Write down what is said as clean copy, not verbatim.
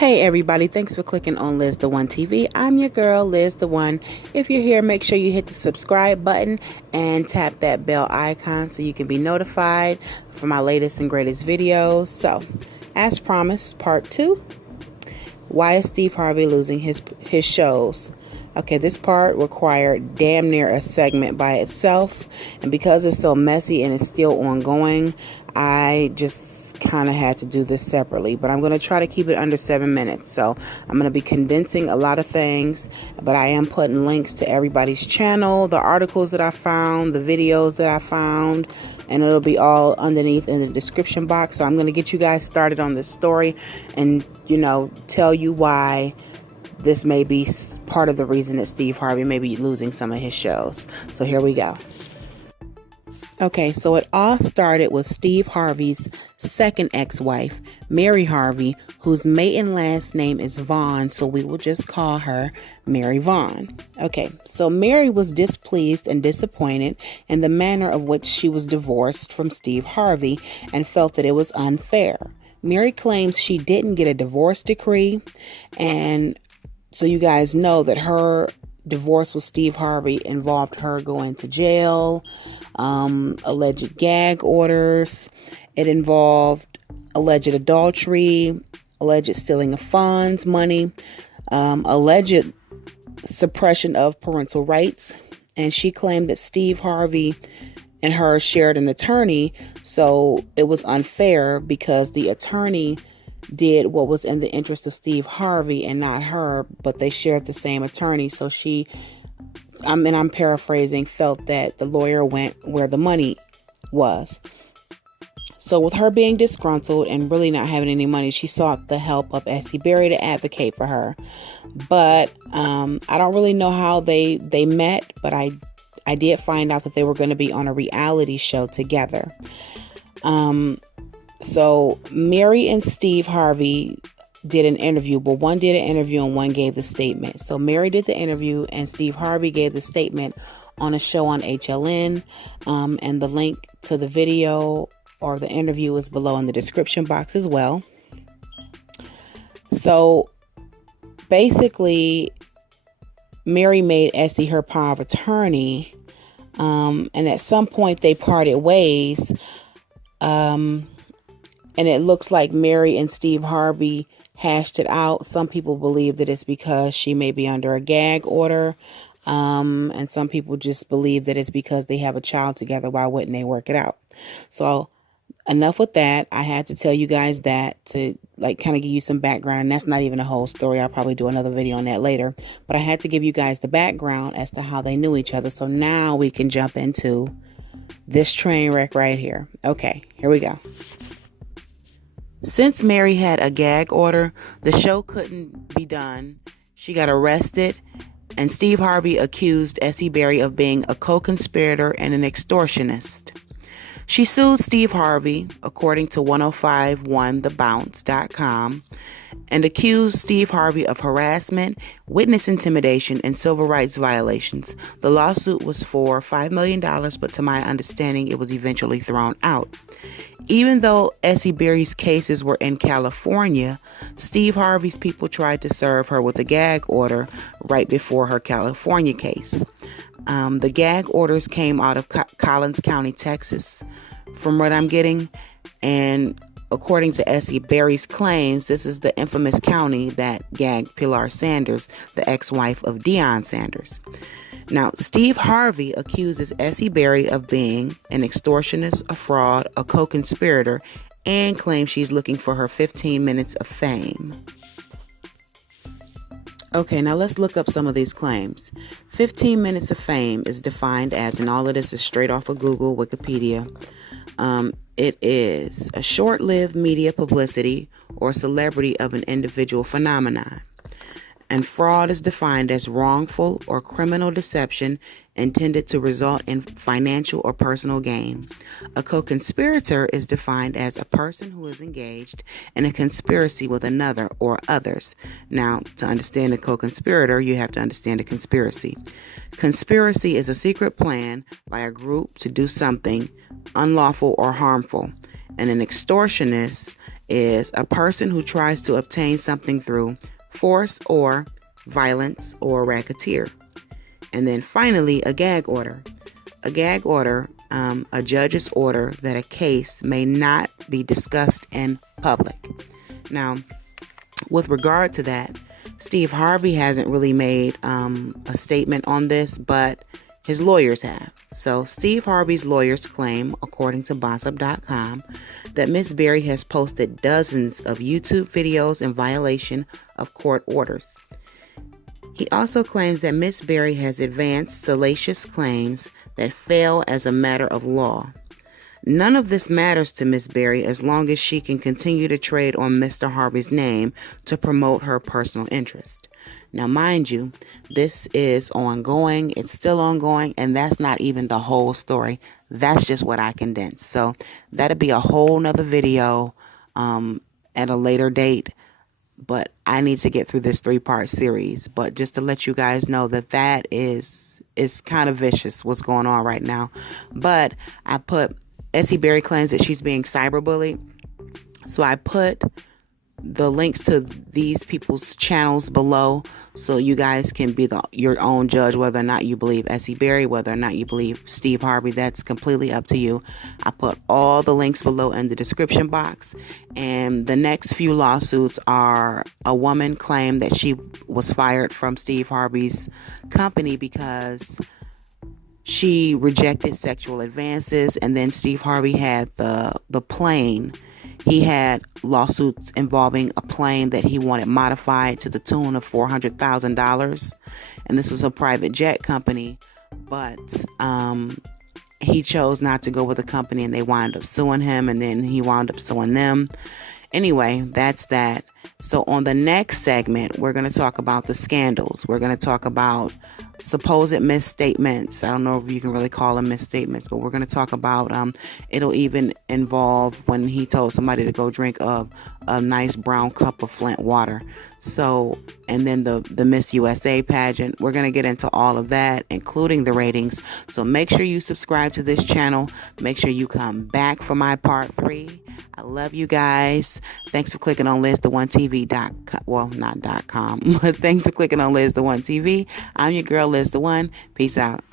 Hey everybody, thanks for clicking on Liz the One TV. I'm your girl, Liz the One. If you're here, make sure you hit the subscribe button and tap that bell icon so you can be notified for my latest and greatest videos. So, as promised, part 2. Why is Steve Harvey losing his shows? Okay, this part required damn near a segment by itself, and because it's so messy and it's still ongoing, I just kind of had to do this separately, but I'm going to try to keep it under 7 minutes. So I'm going to be condensing a lot of things, but I am putting links to everybody's channel, the articles that I found, the videos that I found, and it'll be all underneath in the description box. So I'm going to get you guys started on this story and, tell you why this may be part of the reason that Steve Harvey may be losing some of his shows. So here we go. Okay, so it all started with Steve Harvey's second ex-wife, Mary Harvey, whose maiden last name is Vaughn, so we will just call her Mary Vaughn. Okay, so Mary was displeased and disappointed in the manner of which she was divorced from Steve Harvey and felt that it was unfair. Mary claims she didn't get a divorce decree, and so you guys know that her divorce with Steve Harvey involved her going to jail, alleged gag orders. It involved alleged adultery, alleged stealing of funds, money, alleged suppression of parental rights. And she claimed that Steve Harvey and her shared an attorney, so it was unfair because the attorney did what was in the interest of Steve Harvey and not her, but they shared the same attorney. So she, I'm paraphrasing, felt that the lawyer went where the money was. So with her being disgruntled and really not having any money, she sought the help of Essie Berry to advocate for her. But I don't really know how they met, but I did find out that they were going to be on a reality show together. So Mary and Steve Harvey did an interview, but one did an interview and one gave the statement. So Mary did the interview and Steve Harvey gave the statement on a show on HLN. And the link to the video or the interview is below in the description box as well. So basically, Mary made Essie her power of attorney. And at some point they parted ways. And it looks like Mary and Steve Harvey hashed it out. Some people believe that it's because she may be under a gag order. And some people just believe that it's because they have a child together. Why wouldn't they work it out? So enough with that. I had to tell you guys that to kind of give you some background. And that's not even a whole story. I'll probably do another video on that later. But I had to give you guys the background as to how they knew each other. So now we can jump into this train wreck right here. Okay, here we go. Since Mary had a gag order, the show couldn't be done. She got arrested, and Steve Harvey accused Essie Berry of being a co-conspirator and an extortionist. She sued Steve Harvey, according to 1051thebounce.com, and accused Steve Harvey of harassment, witness intimidation, and civil rights violations. The lawsuit was for $5 million, but to my understanding, it was eventually thrown out. Even though Essie Berry's cases were in California, Steve Harvey's people tried to serve her with a gag order right before her California case. The gag orders came out of Collins County, Texas, from what I'm getting. And according to Essie Berry's claims, this is the infamous county that gagged Pilar Sanders, the ex-wife of Deion Sanders. Now, Steve Harvey accuses Essie Berry of being an extortionist, a fraud, a co-conspirator, and claims she's looking for her 15 minutes of fame. Okay, now let's look up some of these claims. 15 minutes of fame is defined as, and all of this is straight off of Google, Wikipedia. It is a short-lived media publicity or celebrity of an individual phenomenon. And fraud is defined as wrongful or criminal deception intended to result in financial or personal gain. A co-conspirator is defined as a person who is engaged in a conspiracy with another or others. Now, to understand a co-conspirator, you have to understand a conspiracy. Conspiracy is a secret plan by a group to do something unlawful or harmful. And an extortionist is a person who tries to obtain something through force or violence or racketeer. And then finally, a gag order. A gag order, a judge's order that a case may not be discussed in public. Now, with regard to that, Steve Harvey hasn't really made a statement on this, but his lawyers have. So Steve Harvey's lawyers claim, according to Bossip.com, that Miss Berry has posted dozens of YouTube videos in violation of court orders. He also claims that Miss Berry has advanced salacious claims that fail as a matter of law. None of this matters to Miss Berry as long as she can continue to trade on Mr. Harvey's name to promote her personal interest. Now, mind you, this is ongoing. It's still ongoing, and that's not even the whole story. That's just what I condensed. So that'll be a whole nother video at a later date. But I need to get through this 3-part series. But just to let you guys know that is kind of vicious what's going on right now. But I put Essie Berry claims that she's being cyberbullied. So I put the links to these people's channels below so you guys can be your own judge whether or not you believe Essie Berry, whether or not you believe Steve Harvey. That's completely up to you. I put all the links below in the description box. And the next few lawsuits are a woman claimed that she was fired from Steve Harvey's company because she rejected sexual advances, and then Steve Harvey had the plane. He had lawsuits involving a plane that he wanted modified to the tune of $400,000. And this was a private jet company, but he chose not to go with the company, and they wound up suing him, and then he wound up suing them. Anyway, that's that. So on the next segment, we're going to talk about the scandals. We're going to talk about supposed misstatements. I don't know if you can really call them misstatements, but we're going to talk about it'll even involve when he told somebody to go drink a nice brown cup of Flint water. So, and then the Miss USA pageant. We're going to get into all of that, including the ratings. So make sure you subscribe to this channel. Make sure you come back for my part 3. I love you guys. Thanks for clicking on LizTheOneTV.com. Well, not .com, but thanks for clicking on Liz the One TV. I'm your girl, Liz the One. Peace out.